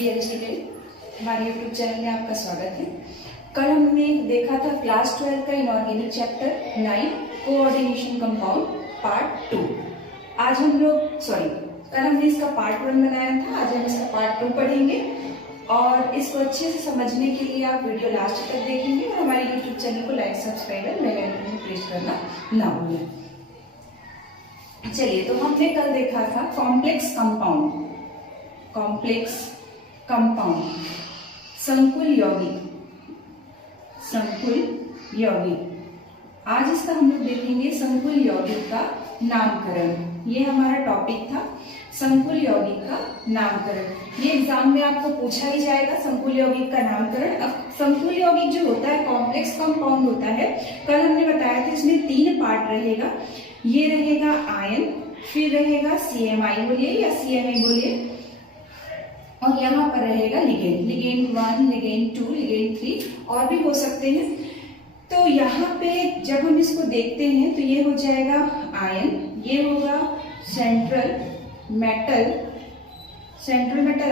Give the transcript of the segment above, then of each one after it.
Dear student, हमारे YouTube channel में आपका स्वागत है। कल हमने देखा था क्लास 12 का inorganic chapter 9 coordination compound part 2। आज हम लोग कल हमने इसका पार्ट 1 बनाया था, आज हम इसका पार्ट 2 पढ़ेंगे और इसको अच्छे से समझने के लिए आप वीडियो लास्ट तक देखेंगे और हमारे यूट्यूब चैनल को लाइक, सब्सक्राइब और बेल आइकन को प्रेस करना ना भूलें। चलिए, तो हमने कल देखा था कॉम्प्लेक्स कंपाउंड संकुल यौगिक। आज इसका हम लोग देखेंगे संकुल यौगिक का नामकरण। ये हमारा टॉपिक था, संकुल यौगिक का नामकरण। ये एग्जाम में आपको पूछा ही जाएगा, संकुल यौगिक का नामकरण। अब संकुल यौगिक जो होता है कॉम्प्लेक्स कंपाउंड होता है, कल हमने बताया था इसमें 3 पार्ट रहेगा। ये रहेगा आयन, फिर रहेगा CMI बोलिए या CMA बोलिए, और यहाँ पर रहेगा लिगेंड 1, लिगेंड 2, लिगेंड 3 और भी हो सकते हैं। तो यहाँ पे जब हम इसको देखते हैं तो ये हो जाएगा आयन, ये होगा सेंट्रल मेटल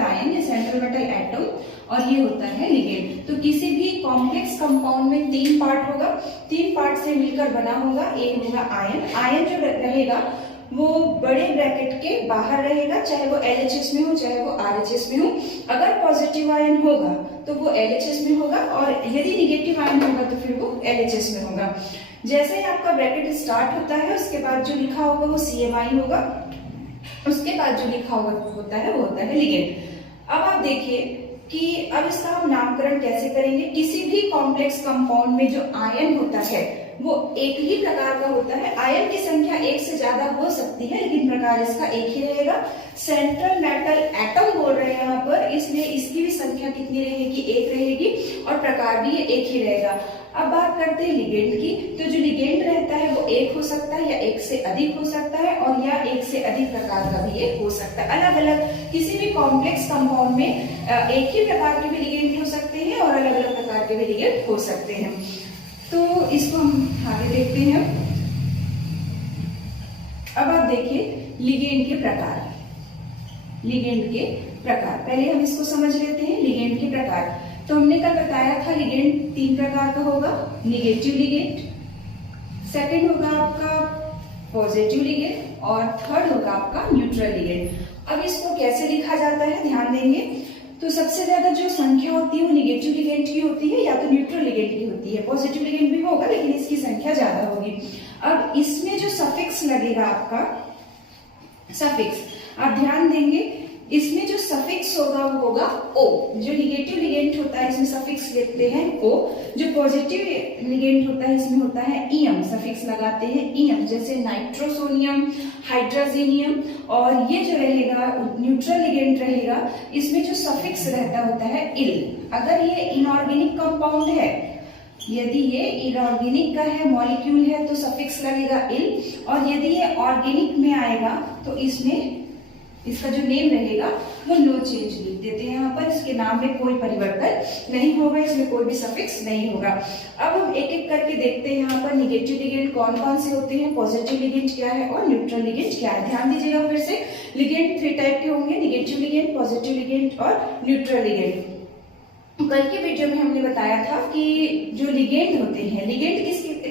आयन या सेंट्रल मेटल एटम, और ये होता है लिगेंड। तो किसी भी कॉम्प्लेक्स कंपाउंड में 3 पार्ट होगा, 3 पार्ट से मिलकर बना होगा। एक होगा आयन जो रहेगा वो बड़े ब्रैकेट के बाहर रहेगा, चाहे वो LHS में हो चाहे वो RHS में हो। अगर पॉजिटिव आयन होगा तो वो LHS में होगा, और यदि निगेटिव आयन होगा तो फिर वो LHS में होगा। जैसे ही आपका ब्रैकेट स्टार्ट होता है उसके बाद जो लिखा होगा वो CMI होगा, उसके बाद जो लिखा होता है वो होता है लिगेंड। अब आप देखिए कि अब इसका हम नामकरण कैसे करेंगे। किसी भी कॉम्प्लेक्स कंपाउंड में जो आयन होता है वो एक ही प्रकार का होता है। आयन की संख्या एक से ज्यादा हो सकती है, लेकिन प्रकार इसका एक ही रहेगा। सेंट्रल मेटल एटम बोल रहे हैं यहाँ पर, इसलिए इसकी भी संख्या कितनी रहेगी, 1 रहेगी, और प्रकार भी ये एक ही रहेगा। अब बात करते हैं लिगेंड की। तो जो लिगेंड रहता है वो 1 हो सकता है या 1 से अधिक हो सकता है, और या 1 से अधिक प्रकार का भी एक हो सकता है। अलग अलग किसी भी कॉम्प्लेक्स कंपाउंड में एक ही प्रकार के भी लिगेंड हो सकते हैं और अलग अलग प्रकार के भी लिगेंड हो सकते हैं। तो इसको हम आगे देखते हैं। अब आप देखिए लिगेंड के प्रकार। पहले हम इसको समझ लेते हैं लिगेंड के प्रकार। तो हमने कल बताया था लिगेंड 3 प्रकार का होगा। निगेटिव लिगेंड, सेकंड होगा आपका पॉजिटिव लिगेंड, और थर्ड होगा आपका न्यूट्रल लिगेंड। अब इसको कैसे लिखा जाता है ध्यान देंगे। तो सबसे ज्यादा जो संख्या होती है वो निगेटिव लिगेंड की होती है या तो न्यूट्रल लिगेंड की होती है। पॉजिटिव लिगेंड भी होगा लेकिन इसकी संख्या ज्यादा होगी। अब इसमें जो सफिक्स लगेगा आपका, सफिक्स आप ध्यान देंगे, इसमें जो सफिक्स होगा वो होगा O। जो निगेटिव लिगेंड होता है इसमें सफिक्स लिखते हैं O। जो पॉजिटिव लिगेंड होता है इसमें होता है EM, सफिक्स लगाते हैं EM, जैसे नाइट्रोसोनियम, हाइड्रोजीनियम। और ये जो रहेगा न्यूट्रल लिगेंड रहेगा, इसमें जो सफिक्स रहता होता है इल। अगर ये इनऑर्गेनिक कंपाउंड है, यदि ये इनऑर्गेनिक का है, मॉलिक्यूल है, तो सफिक्स लगेगा इल, और यदि ये ऑर्गेनिक में आएगा तो इसमें इसका जो नेम रहेगा वो नो चेंज लिख देते हैं। यहाँ पर इसके नाम में कोई परिवर्तन नहीं होगा, इसमें कोई भी सफिक्स नहीं होगा। अब हम एक एक करके देखते हैं यहाँ पर निगेटिव लिगेंड कौन कौन से होते हैं, पॉजिटिव लिगेंड क्या है और न्यूट्रल लिगेंड क्या है। ध्यान दीजिएगा फिर से, लिगेंड 3 टाइप के होंगे, निगेटिव लिगेंड, पॉजिटिव लिगेंड और न्यूट्रल लिगेंड। कल की वीडियो में हमने बताया था कि जो लिगेंड होते हैं, लिगेंड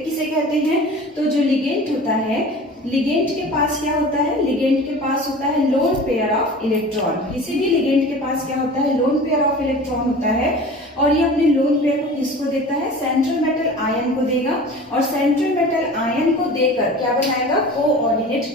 किसे कहते हैं, तो जो लिगेंड होता है, लिगेंड के पास क्या होता है, लिगेंड के पास होता है लोन पेयर ऑफ इलेक्ट्रॉन। किसी भी लिगेंड के पास क्या होता है, लोन पेयर ऑफ इलेक्ट्रॉन होता है, और ये अपने लोन पेयर को किसको देता है, सेंट्रल मेटल आयन को देगा, और सेंट्रल मेटल आयन को देकर क्या बनाएगा, कोऑर्डिनेट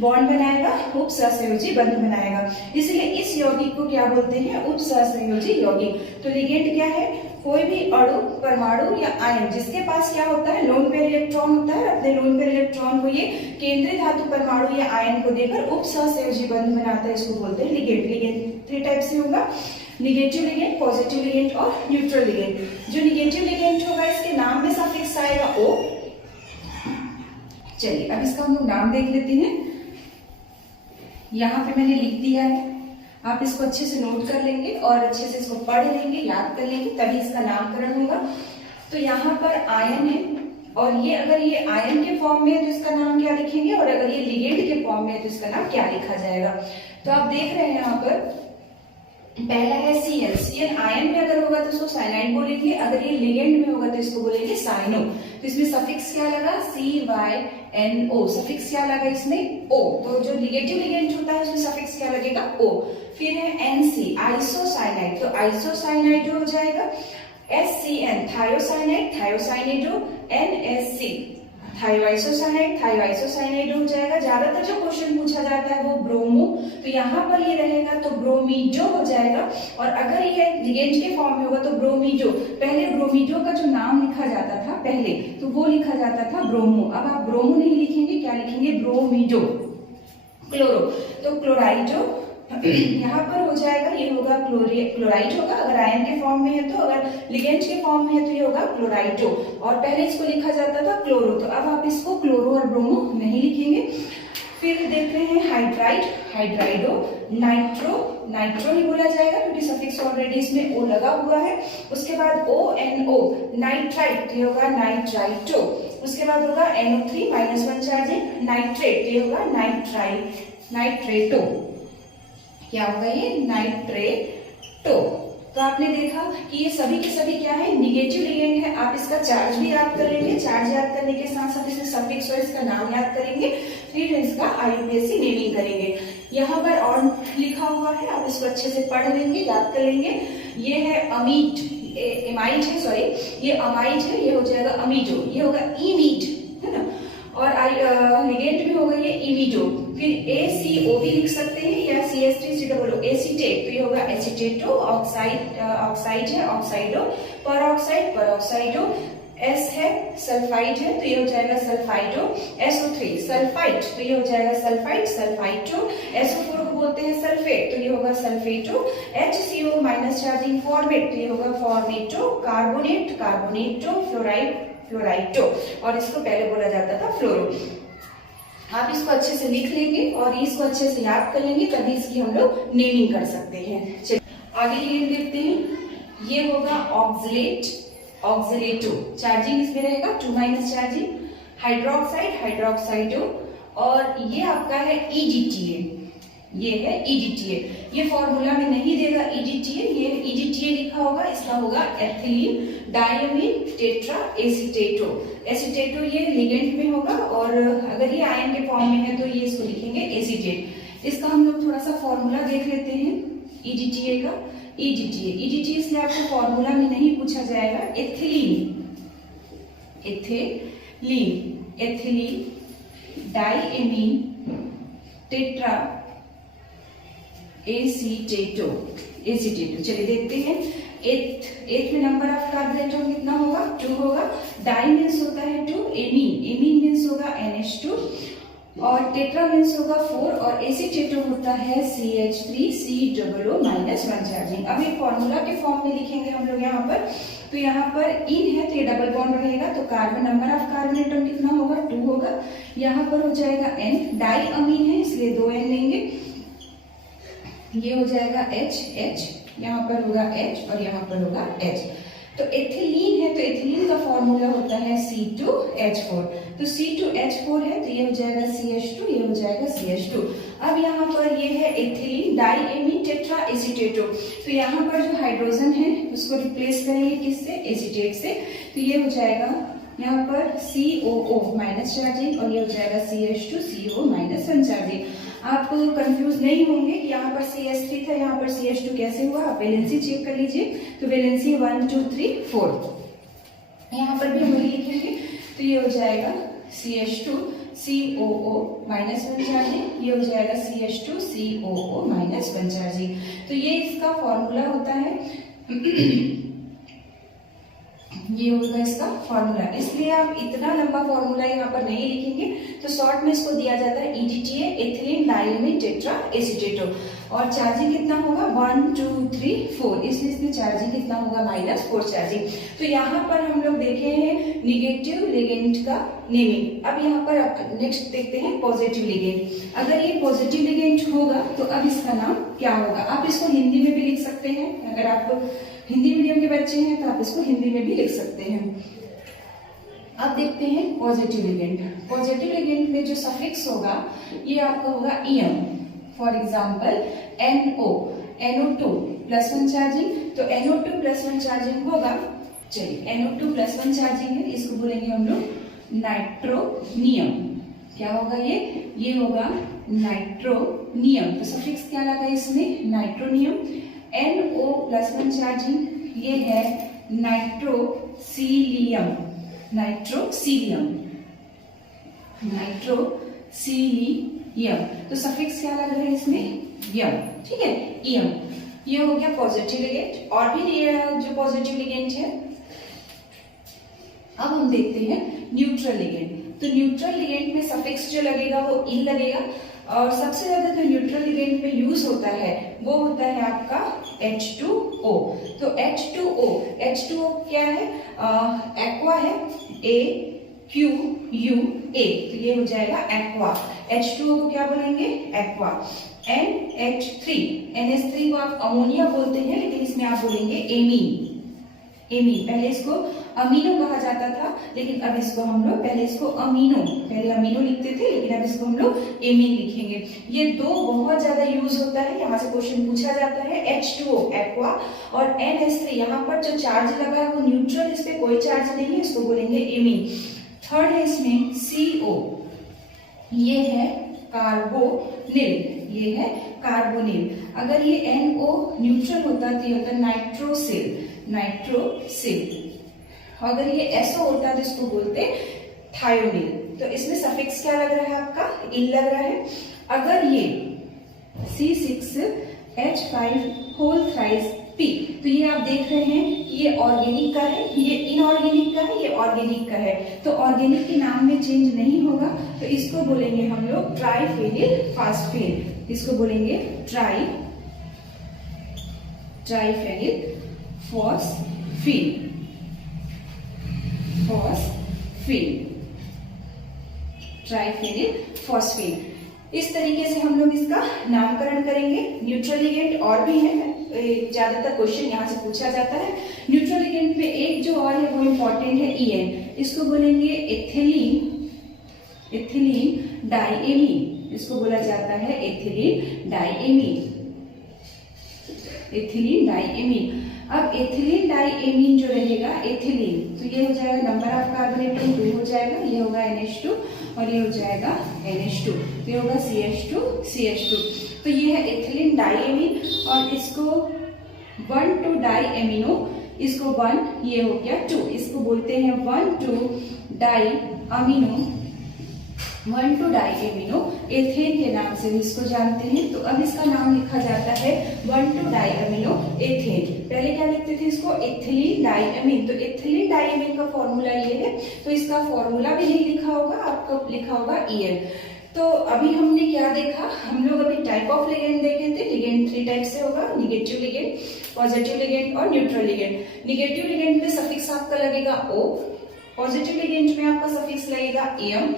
बॉन्ड बनाएगा, उपसहसंयोजी बंध बनाएगा। इसलिए इस यौगिक को क्या बोलते हैं, उपसहसंयोजी यौगिक। तो लिगेंड क्या है, कोई भी अणु, परमाणु या आयन जिसके पास क्या होता है, लोन पेयर इलेक्ट्रॉन होता है, अपने लोन पेयर इलेक्ट्रॉन को ये केंद्रीय धातु परमाणु या आयन को देकर उपसहसंयोजी बंध बनाता है, इसको बोलते हैं लिगेंड। लिगेंड 3 टाइप से होगा, निगेटिव लिगेंड, पॉजिटिव लिगेंड और न्यूट्रल लिगेंड। जो निगेटिव लिगेंड होगा इसके नाम में सफिक्स आएगा O। चलिए अब इसका हम लोग नाम देख लेते हैं। यहाँ पे मैंने लिख दिया है, आप इसको अच्छे से नोट कर लेंगे और अच्छे से इसको पढ़ लेंगे, याद कर लेंगे, तभी इसका नामकरण होगा। तो यहाँ पर आयन है, और ये अगर ये आयन के फॉर्म में है तो इसका नाम क्या लिखेंगे, और अगर ये लिगेंड के फॉर्म में है तो इसका नाम क्या लिखा जाएगा। तो आप देख रहे हैं यहाँ पर पहला है Cn। Cn आयन में अगर होगा तो इसको साइनाइड बोलेंगे, अगर ये लिगेंड में होगा तो इसको बोलेंगे साइनो। तो इसमें सफिक्स क्या लगा? CYNO। सफिक्स क्या लगा इसमें? O। तो जो निगेटिव लिगेंड होता है उसमें सफिक्स क्या लगेगा? O। फिर है NC आइसोसाइनाइड, तो आइसोसाइनाइड हो जाएगा। SCN thiocyanide, thiocyanido. NSC thioisocyanide, thioisocyanide हो जाएगा। ज्यादातर जो क्वेश्चन पूछा जाता है वो ब्रोमो, तो यहाँ पर ये रहेगा तो ब्रोमीडो हो जाएगा। और अगर ये लिगेंड के फॉर्म में होगा तो ब्रोमीडो। पहले ब्रोमीडो का जो नाम लिखा जाता था पहले, तो वो लिखा जाता था ब्रोमो। अब आप ब्रोमो नहीं लिखेंगे, क्या लिखेंगे? ब्रोमीडो। क्लोरो, तो क्लोराइडो यहाँ पर हो जाएगा, ये होगा क्लोराइड होगा अगर आयन के फॉर्म में है तो, अगर लिगेंड के फॉर्म में है तो ये होगा क्लोराइडो। और पहले इसको लिखा जाता था क्लोरो, तो अब आप इसको क्लोरो और ब्रोमो नहीं लिखेंगे। फिर देख रहे हैं हाइड्राइड, हाइड्राइडो। नाइट्रो, नाइट्रो ही बोला जाएगा क्योंकि सफिक्स ऑलरेडी इसमें ओ लगा हुआ है। उसके बाद ONO नाइट्राइट, ये होगा नाइट्राइटो। उसके बाद होगा NO3 -1 चार्जिंग नाइट्रेट, ये होगा नाइट्रेटो। क्या होगा ये? नाइट्रेटो। तो आपने देखा कि ये सभी के सभी क्या है? निगेटिव लिगेंड है। आप इसका चार्ज भी याद कर लेंगे, चार्ज याद करने के साथ साथ इसमें सफिक्स और इसका नाम याद करेंगे, फिर इसका IUPAC नेमिंग करेंगे। यहाँ पर और लिखा हुआ है, आप इसको अच्छे से पढ़ लेंगे, याद कर लेंगे। ये है अमीड, एमाइड है, सॉरी ये अमाइड है, ये हो जाएगा अमीडो, ये होगा इमीड, है ना। और लिगेंड में होगा ये इमीडो। फिर ACO भी लिख सकते हैं या CH3COO एसीटेट, तो ये होगा एसीटेटो। ऑक्साइड है ऑक्साइडो, परोक्साइड परोक्साइडो। S है सल्फाइड है, तो ये हो जाएगा सल्फाइडो। SO3 सल्फाइड, तो ये हो जाएगा सल्फाइड सल्फाइटो। SO4 को बोलते हैं सल्फेट, तो ये होगा सल्फेटो। HCO- चार्जिंग फॉर्मेट, तो ये होगा फॉर्मेटो। कार्बोनेट कार्बोनेटो। फ्लोराइड फ्लोराइटो, और इसको पहले बोला जाता था फ्लोरो। आप इसको अच्छे से लिख लेंगे और इसको अच्छे से याद कर लेंगे, तभी इसकी हम लोग नेमिंग कर सकते हैं। चलिए आगे लिख देखते हैं। ये होगा ऑक्सलेट, ऑक्सलेटो। चार्जिंग इसमें रहेगा 2- चार्जिंग। हाइड्रोक्साइड हाइड्रोक्साइडो। और ये आपका है EDTA, ये है EDTA। ये फॉर्मूला में नहीं देगा EDTA, ये EDTA लिखा होगा, इसका होगा एथिलीन डायमीन टेट्रा एसीटेटो। एसीटेटो ये लिगेंड में होगा, और अगर ये आयन के फॉर्म में है तो ये इसको लिखेंगे एसीटेट। इसका हम लोग थोड़ा सा फॉर्मूला देख लेते हैं EDTA का। EDTA इसलिए आपको फॉर्मूला में नहीं पूछा जाएगा। Ethylene diamine tetra acetato. चलिए देखते हैं। एथ में नंबर ऑफ कार्बन एटम कितना होगा? 2 होगा। डाई मीन्स होता है 2, एमीन मीन्स होगा NH2, और टेट्रा मीन्स होगा 4, और एसीटेटो होता है CH3COO-1 चार्जिंग। अब एक फॉर्मूला के फॉर्म में लिखेंगे हम लोग यहाँ पर। तो यहाँ पर इन है तो ये डबल बॉन्ड रहेगा, तो carbon number of carbon atom कितना होगा? 2 होगा। यहाँ पर हो जाएगा N, डाई अमीन है इसलिए 2 N लेंगे। ये हो जाएगा H, यहाँ पर होगा H और यहाँ पर होगा H। तो एथिलीन है तो एथिलीन का फॉर्मूला होता है C2H4, तो C2H4 है तो ये हो जाएगा CH2, ये हो जाएगा CH2। अब यहाँ पर ये है एथिलीन डाइएमीन टेट्रा एसीटेटो, तो यहाँ पर जो हाइड्रोजन है उसको रिप्लेस करेंगे किससे? एसीटेट से। तो ये हो जाएगा यहाँ पर COO- चार्जिंग और ये हो जाएगा CH2 CO-1 चार्जिंग। आप कंफ्यूज नहीं होंगे कि यहाँ पर CH3 था, यहाँ पर CH2 कैसे हुआ। आप वैलेंसी चेक कर लीजिए, तो वैलेंसी 1 2 3 4 यहाँ पर भी हम लिखेंगे, तो ये हो जाएगा CH2 COO-1 चार्जिंग, ये हो जाएगा CH2 COO-1 चार्जिंग। तो ये इसका फॉर्मूला होता है ये होगा इसका फॉर्मूला। इसलिए आप इतना लंबा फॉर्मूला यहाँ पर नहीं लिखेंगे, तो शॉर्ट में इसको दिया जाता है EDTA एथिलीन डाइएमीन टेट्रा एसीटेटो। और चार्जिंग कितना होगा? 1 2 3 4, इसलिए इसमें चार्जिंग कितना होगा? -4 चार्जिंग। तो यहाँ पर हम लोग देखे हैं निगेटिव लिगेंड का नेमिंग। अब यहाँ पर नेक्स्ट देखते हैं पॉजिटिव लिगेंड। अगर ये पॉजिटिव लिगेंड होगा तो अब इसका नाम क्या होगा? आप इसको हिंदी में भी लिख सकते हैं, अगर आप हिंदी मीडियम के बच्चे हैं तो आप इसको हिंदी में भी लिख सकते हैं। अब देखते हैं पॉजिटिव लिगेंड। पॉजिटिव लिगेंड में जो सफिक्स होगा ये आपका होगा EM। For example NO, NO2 +1 charging, तो NO2 +1 चार्जिंग होगा, चलिए NO2 +1 चार्जिंग है, इसको बोलेंगे हम लोग नाइट्रोनियम। क्या होगा ये होगा नाइट्रोनियम। तो सफिक्स क्या लगा इसमें, नाइट्रोनियम। NO +1 चार्जिंग, ये है नाइट्रोसीलियम, नाइट्रोसीलियम, नाइट्रोसीलियम। तो सफिक्स क्या लग रहा है इसमें, यम, ठीक है, यम। ये हो गया पॉजिटिव लिगेंड। और भी जो पॉजिटिव लिगेंड है, अब हम देखते हैं न्यूट्रल लिगेंड। तो न्यूट्रल लिगेंड में सफिक्स जो लगेगा वो इन लगेगा, और सबसे ज्यादा जो न्यूट्रल लिगेंड में यूज होता है वो होता है आपका H2O। तो H2O क्या है, एक्वा है, AQUA, तो ये हो जाएगा एक्वा। H2O को क्या बोलेंगे, एक्वा। NH3 को आप अमोनिया बोलते हैं, लेकिन इसमें आप बोलेंगे एमीन। पहले इसको अमीनो कहा जाता था, लेकिन अब इसको हम लोग, पहले इसको पहले अमीनो लिखते थे, लेकिन अब इसको हम लोग एमीन लिखेंगे। ये दो बहुत ज्यादा यूज होता है, यहाँ से क्वेश्चन पूछा जाता है। H2O एक्वा और NH3, यहाँ पर जो चार्ज लगा है वो न्यूट्रल, इस पे कोई चार्ज नहीं है, इसको बोलेंगे एमीन। थर्ड है इसमें CO, ये है कार्बोनिल, ये है कार्बोनिल। अगर ये NO न्यूट्रल होता तो ये होता नाइट्रोसिल। अगर ये SO होता तो इसको बोलते थायोनिल। तो इसमें सफिक्स क्या लग रहा है आपका, इन लग रहा है। अगर ये C6H5 तो ये आप देख रहे हैं, ये ऑर्गेनिक का है, ये इनऑर्गेनिक का है, ये ऑर्गेनिक का है। तो ऑर्गेनिक के नाम में चेंज नहीं होगा, तो इसको बोलेंगे हम लोग ट्राइफेनिल फास्फेट। इसको बोलेंगे ट्राइफेनिल फॉस्फेट। ट्राइफेनिल फॉस्फेट। इस तरीके से हम लोग इसका नामकरण करेंगे। न्यूट्रल लिगेंड और भी है, ज्यादातर क्वेश्चन यहाँ से पूछा जाता है। न्यूट्रल लिगेंड में एक जो और है वो इम्पोर्टेंट है EN, इसको बोलेंगे एथिलीन डाइएमीन। इसको बोला जाता है एथिलीन डाइएमीन। अब एथिलीन डाइएमीन जो रहेगा, एथिलीन, तो ये हो जाएगा नंबर ऑफ कार्बन एटम 2 हो जाएगा, ये होगा NH2 और ये हो जाएगा NH2, तो ये होगा CH2। तो ये है एथिलीन डाइएमीन, और इसको 1,2 डाइएमिनो, इसको 1, ये हो गया 2, इसको बोलते हैं 1,2 डाइएमिनो एथेन के नाम से भी इसको जानते हैं। तो अब इसका नाम लिखा जाता है 1,2 डाइएमिनो एथेन। पहले क्या लिखते थे इसको, एथिलीन डाइएमीन। तो एथिलीन डाइएमीन का फॉर्मूला ये है, तो इसका फॉर्मूला भी यही लिखा होगा, आपका लिखा होगा EN। तो अभी हमने क्या देखा, हम लोग अभी टाइप ऑफ लिगेंड देखे थे। लिगेंड 3 टाइप से होगा, निगेटिव लिगेंड, पॉजिटिव लिगेंड और न्यूट्रल लिगेंड। निगेटिव लिगेंड में सफिक्स आपका लगेगा O, पॉजिटिव लिगेंड में आपका सफिक्स लगेगा AM,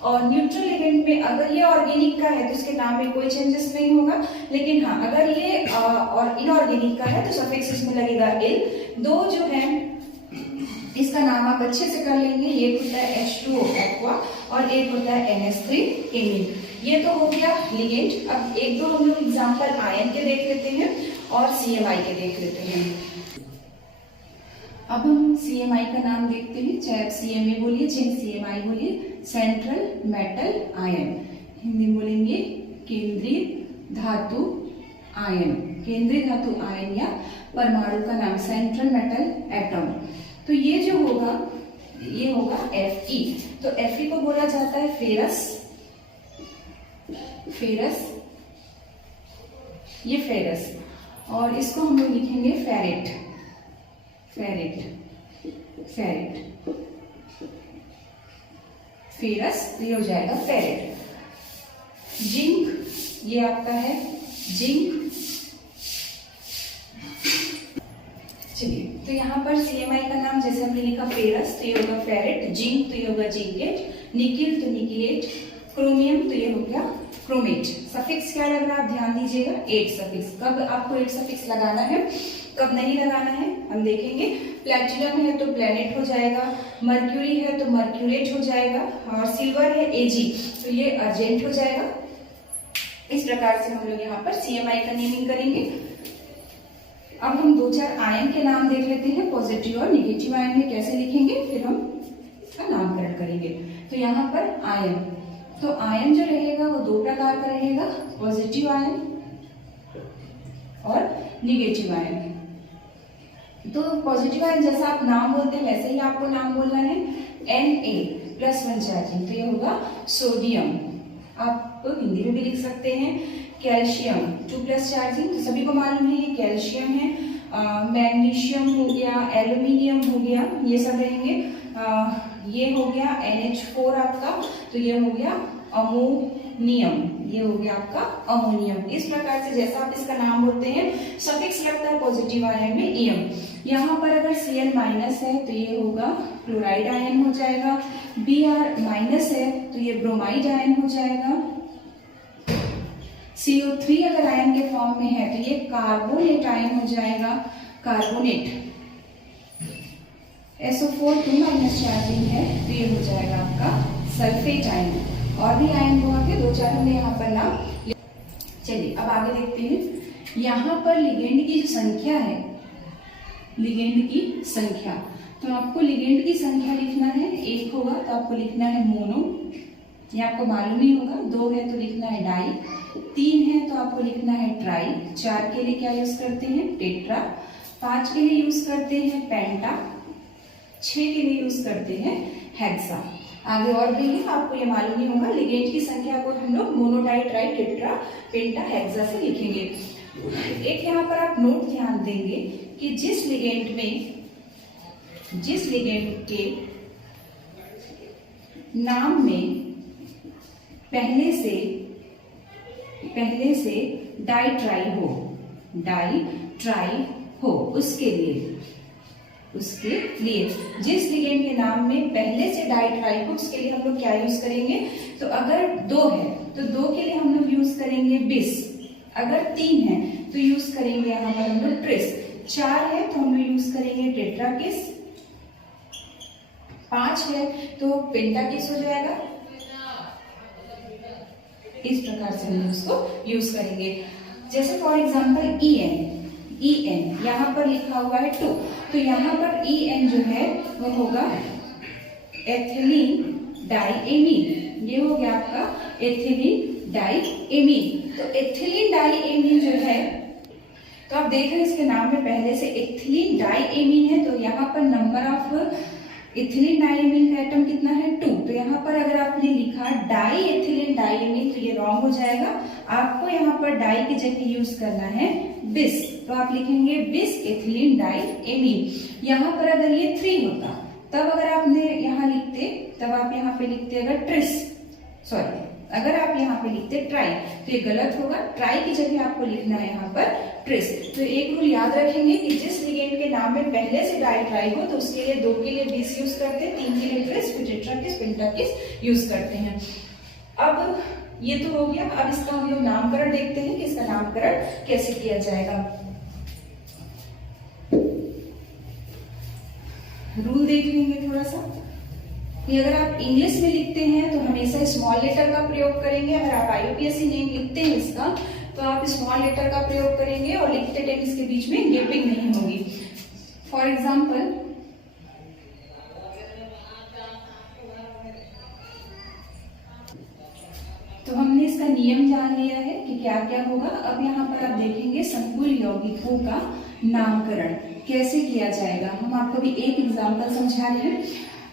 और न्यूट्रल लिगेंड में अगर ये ऑर्गेनिक का है तो इसके नाम में कोई चेंजेस नहीं होगा, लेकिन हाँ अगर ये और इनऑर्गेनिक का है तो सफिक्स इसमें लगेगा L। दो जो है इसका नाम आप अच्छे से कर लेंगे, एक होता है H2O एक्वा और एक होता है NH3 एमीन। ये तो हो गया लिगेंड। अब एक दो हम लोग एग्जांपल आयन के देख लेते हैं और CMI के देख लेते हैं। अब हम CMI का नाम देखते हैं, चाहे आप CMA बोलिए चाहे CMI बोलिए। सेंट्रल मेटल आयन, हिंदी में बोलेंगे केंद्रीय धातु आयन। केंद्रीय धातु आयन या परमाणु का नाम सेंट्रल मेटल एटम। तो ये जो होगा ये होगा Fe। तो Fe को बोला जाता है फेरस। ये फेरस, और इसको हम लोग लिखेंगे फेरेट। फेरस, तो ये हो जाएगा फेरेट। जिंक, ये आपका है जिंक। चलिए, तो यहाँ पर CMI का नाम जैसे हमने लिखा फेरस, तो ये होगा फेरेट। जिंक, तो ये होगा जिंकेट। निकिल, तो निकिलेट। क्रोमियम, तो ये हो गया क्रोमेट। सफिक्स क्या लग रहा है आप ध्यान दीजिएगा, 8 सफिक्स। कब आपको 8 सफिक्स लगाना है, कब नहीं लगाना है हम देखेंगे। प्लेटिनम है तो प्लेनेट हो जाएगा, मर्क्यूरी है तो मर्क्यूरेट हो जाएगा, और सिल्वर है Ag, तो ये अर्जेंट हो जाएगा। इस प्रकार से हम लोग यहाँ पर CMI का नेमिंग करेंगे। अब हम 2-4 आयन के नाम देख लेते हैं, पॉजिटिव और निगेटिव आयन में कैसे लिखेंगे, फिर हम इसका नामकरण करेंगे। तो यहाँ पर आयन, तो आयन जो रहेगा वो 2 प्रकार का रहेगा, पॉजिटिव आयन और निगेटिव आयन। तो पॉजिटिव आयन जैसा आप नाम बोलते हैं वैसे ही आपको नाम बोलना है, Na+1 चार्जिंग, तो ये होगा सोडियम। आप हिंदी में भी लिख सकते हैं कैल्शियम 2+ चार्जिंग, तो सभी को मालूम है ये कैल्शियम है। मैग्नीशियम हो गया, एल्यूमिनियम हो गया, ये सब रहेंगे। ये हो गया NH4 आपका, तो ये हो गया अमोनियम, ये हो गया आपका अमोनियम। इस प्रकार से जैसा आप इसका नाम बोलते हैं, सफिक्स लगता है पॉजिटिव आयन में एम। यहाँ पर अगर Cl- है तो ये होगा क्लोराइड आयन हो जाएगा, Br- है तो ये ब्रोमाइड आयन हो जाएगा, CO3 अगर आयन के फॉर्म में है तो ये कार्बोनेट आयन हो जाएगा, कार्बोनेट। SO4 2- चार्जिंग है तो ये हो जाएगा आपका सल्फेट आयन। और भी आयन होगा के 2-4 हमने यहाँ पर नाम। चलिए अब आगे देखते हैं। यहाँ पर लिगेंड की जो संख्या है, लिगेंड की संख्या, तो आपको लिगेंड की संख्या लिखना है। 1 होगा तो आपको लिखना है मोनो, ये आपको मालूम ही होगा। 2 है तो लिखना है डाई, 3 है तो आपको लिखना है ट्राई, 4 के लिए क्या यूज करते हैं, टेट्रा, 5 के लिए यूज करते हैं पेंटा, 6 के लिए यूज करते हैं हेक्सा। आगे और भी है, आपको ये मालूम ही होगा। लिगेंड की संख्या को हम लोग मोनो, डाई, ट्राई, टेट्रा, पेंटा, हेक्सा से लिखेंगे। एक यहाँ पर आप नोट ध्यान देंगे कि जिस लिगेंड के नाम में पहले से डाई ट्राई हो, उसके लिए जिस लिगेंड के नाम में पहले से डाई ट्राई हो, उसके लिए हम लोग क्या यूज करेंगे। तो अगर 2 है तो 2 के लिए हम लोग यूज करेंगे बिस, अगर 3 है तो यूज करेंगे यहाँ पर हम लोग ट्रिस, 4 है तो हम लोग यूज करेंगे टेट्राकिस, 5 है तो पेंटाकिस हो जाएगा। इस प्रकार से हम उसको यूज करेंगे। जैसे फॉर एग्जांपल EN यहाँ पर लिखा हुआ है 2, तो यहाँ पर EN जो है वो होगा एथिलीन डाइएमीन, ये हो गया आपका एथिलीन डाइएमीन। तो एथिलीन डाइएमीन जो है, तो आप देख रहे हैं इसके नाम में पहले से एथिलीन डाइएमीन है, तो यहाँ पर नंबर ऑफ इथिलीन डाइएमीन का एटम कितना है 2। तो यहाँ पर अगर आपने लिखा डाई एथिलीन डाइएमीन तो ये रॉन्ग हो जाएगा। आपको यहाँ पर डाई की जगह यूज करना है बिस, तो आप लिखेंगे बिस एथिलीन डाइएमीन। यहाँ पर अगर ये 3 होता तब अगर आपने यहाँ लिखते, तब आप यहाँ पे लिखते अगर ट्रिस, सॉरी अगर आप यहाँ पे लिखते ट्राई तो ये गलत होगा। ट्राई की जगह आपको लिखना है यहाँ पर ट्रिस। तो एक रूल याद रखेंगे कि जिस लिगेंड के नाम में पहले से डाई ट्राई हो तो उसके लिए 2 के लिए बिस यूज करते हैं, 3 के लिए ट्रिस, फिर टेट्राकिस, पेंटाकिस यूज करते हैं। अब ये तो हो गया। अब इसका हम लोग नामकरण देखते हैं कि इसका नामकरण कैसे किया जाएगा। रूल देख लेंगे थोड़ा सा कि अगर आप इंग्लिश में लिखते हैं तो हमेशा स्मॉल लेटर का प्रयोग करेंगे। अगर आप IUPAC नेम लिखते हैं इसका तो आप स्मॉल लेटर का प्रयोग करेंगे और लिखते टाइम इसके बीच में गैपिंग नहीं होगी। फॉर एग्जाम्पल तो हमने इसका नियम जान लिया है कि क्या क्या होगा। अब यहाँ पर आप देखेंगे संकुल यौगिकों का नामकरण कैसे किया जाएगा। हम आपको भी एक एग्जाम्पल समझा रहे हैं,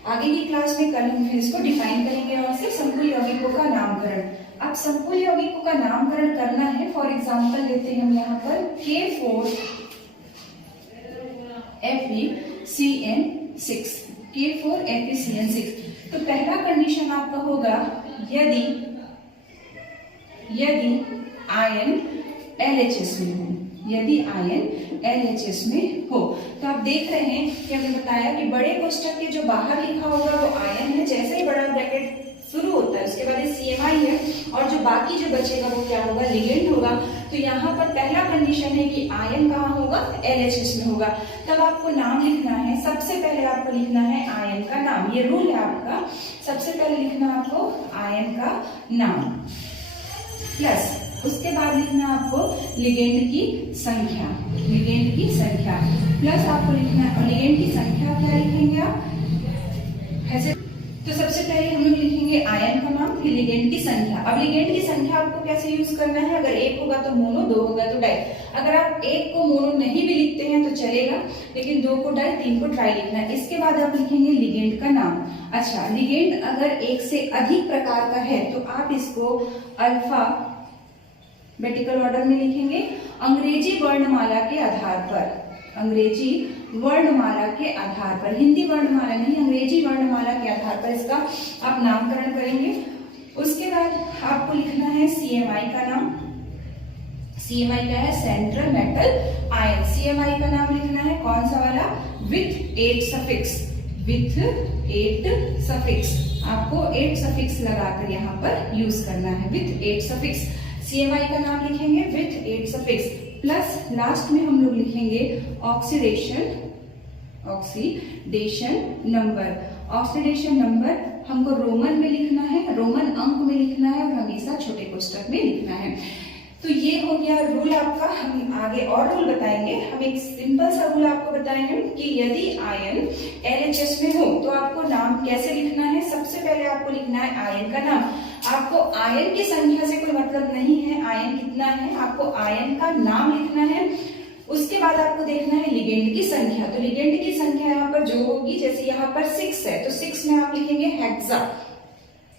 आगे की क्लास में कल हम फिर इसको डिफाइन करेंगे और से संकुल यौगिकों का नामकरण। अब संकुल यौगिकों का नामकरण करना है। फॉर एग्जाम्पल लेते हैं हम यहाँ पर K4FeCN6, K4FeCN6। तो पहला कंडीशन आपका होगा यदि आयन LHS में हो, यदि आयन LHS में हो। तो आप देख रहे हैं कि हमने बताया कि बड़े कोष्ठक के जो बाहर लिखा होगा वो आयन है, जैसे ही बड़ा ब्रैकेट शुरू होता है उसके बाद ये CMI है और जो बाकी जो बचेगा वो क्या होगा, लिगेंड होगा। तो यहाँ पर पहला कंडीशन है कि आयन कहाँ होगा, LHS में होगा। तब आपको नाम लिखना है। सबसे पहले आपको लिखना है आयन का नाम, ये रूल है आपका। सबसे पहले लिखना आपको आयन का नाम प्लस उसके बाद लिखना आपको लिगेंड की संख्या, लिगेंड की संख्या, प्लस आपको लिखना है लिगेंड की संख्या क्या लिखेंगे आप ऐसे। तो सबसे पहले हम लोग लिखेंगे आयन का नाम, फिर लिगेंड की संख्या। अब लिगेंड की संख्या आपको कैसे यूज करना है, अगर एक होगा तो मोनो, दो होगा तो डाई। अगर आप एक को मोनो नहीं भी लिखते हैं तो चलेगा, लेकिन दो को डाई, तीन को ट्राई लिखना है। इसके बाद आप लिखेंगे लिगेंड का नाम। अच्छा, लिगेंड अगर एक से अधिक प्रकार का है तो आप इसको अल्फाबेटिकल ऑर्डर में लिखेंगे, अंग्रेजी वर्णमाला के आधार पर, अंग्रेजी वर्णमाला के आधार पर, हिंदी वर्णमाला नहीं, अंग्रेजी वर्णमाला के आधार पर इसका आप नामकरण करेंगे। उसके बाद आपको लिखना है CMI का नाम। CMI क्या है, सेंट्रल मेटल आयन। CMI का नाम लिखना है कौन सा वाला, विथ 8 सफिक्स, विथ 8 सफिक्स। आपको 8 सफिक्स लगाकर यहाँ पर यूज करना है, विथ 8 सफिक्स। CMI का नाम लिखेंगे विथ 8 सफिक्स, प्लस लास्ट में हम लोग लिखेंगे ऑक्सीडेशन नंबर। ऑक्सीडेशन नंबर हमको रोमन में लिखना है, रोमन अंक में लिखना है और हमेशा छोटे कोष्टक में लिखना है। तो ये हो गया रूल आपका। हम आगे और रूल बताएंगे। हम एक सिंपल सा रूल आपको बताएंगे कि यदि आयन LHS में हो तो आपको नाम कैसे लिखना है। सबसे पहले आपको लिखना है आयन का नाम। आपको आयन की संख्या से कोई मतलब नहीं है, आयन कितना है, आपको आयन का नाम लिखना है। उसके बाद आपको देखना है लिगेंड की संख्या। तो लिगेंड की संख्या यहाँ पर जो होगी, जैसे यहाँ पर 6 है तो 6 में आप लिखेंगे हेक्सा,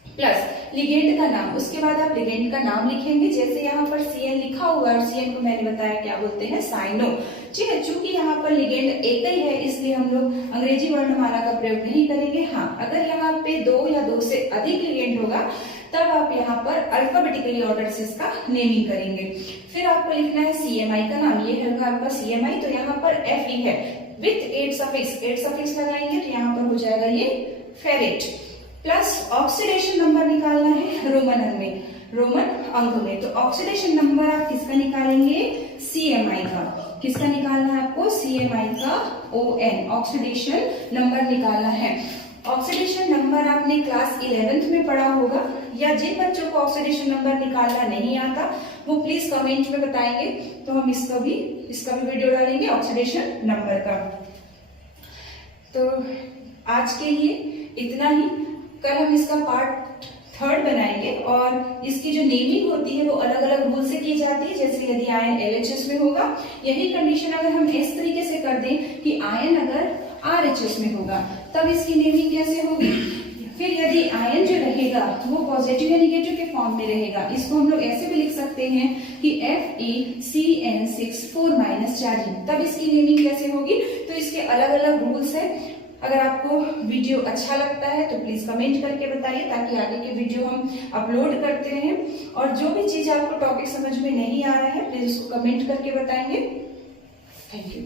प्लस लिगेंड का नाम। उसके बाद आप लिगेंड का नाम लिखेंगे, जैसे यहाँ पर CN लिखा हुआ है और CN को मैंने बताया क्या बोलते हैं, साइनो। ठीक है, चूंकि यहाँ पर लिगेंड एक ही है इसलिए हम लोग अंग्रेजी वर्णमाला का प्रयोग नहीं करेंगे। हाँ, अगर यहाँ पे 2 या 2 से अधिक लिगेंड होगा तब आप यहाँ पर अल्फाबेटिकली ऑर्डर से इसका नेमिंग करेंगे। फिर आपको लिखना है CMI का नाम। ये है आपका CMI, तो यहाँ पर Fe है विथ 8 सफिक्स। 8 सफिक्स लगाएंगे तो यहाँ पर हो जाएगा ये फेरेट, प्लस ऑक्सीडेशन नंबर निकालना है रोमन अंक में। तो ऑक्सीडेशन नंबर आप किसका निकालेंगे, CMI का। किसका निकालना है आपको, CMI का ON, ऑक्सीडेशन नंबर निकालना है। ऑक्सीडेशन नंबर आपने क्लास 11th में पढ़ा होगा, या जिन बच्चों को ऑक्सीडेशन नंबर निकालना नहीं आता वो प्लीज कमेंट में बताएंगे, तो हम इसका भी वीडियो डालेंगे ऑक्सीडेशन नंबर का। तो आज के लिए इतना ही। कल हम इसका पार्ट 3 बनाएंगे और इसकी जो नेमिंग होती है वो अलग अलग रूल से की जाती है। जैसे यदि आयन LHS में होगा, यही कंडीशन अगर हम इस तरीके से कर दें कि आयन अगर RHS में होगा तब इसकी नेमिंग कैसे होगी। फिर यदि आयन जो रहेगा वो पॉजिटिव या निगेटिव के फॉर्म में रहेगा, इसको हम लोग ऐसे भी लिख सकते हैं कि FeCN6 4 तब इसकी नेमिंग कैसे होगी। तो इसके अलग अलग रूल्स है। अगर आपको वीडियो अच्छा लगता है तो प्लीज कमेंट करके बताइए, ताकि आगे के वीडियो हम अपलोड करते रहें। और जो भी चीज आपको टॉपिक समझ में नहीं आ रहा है प्लीज उसको कमेंट करके बताएंगे। Thank you.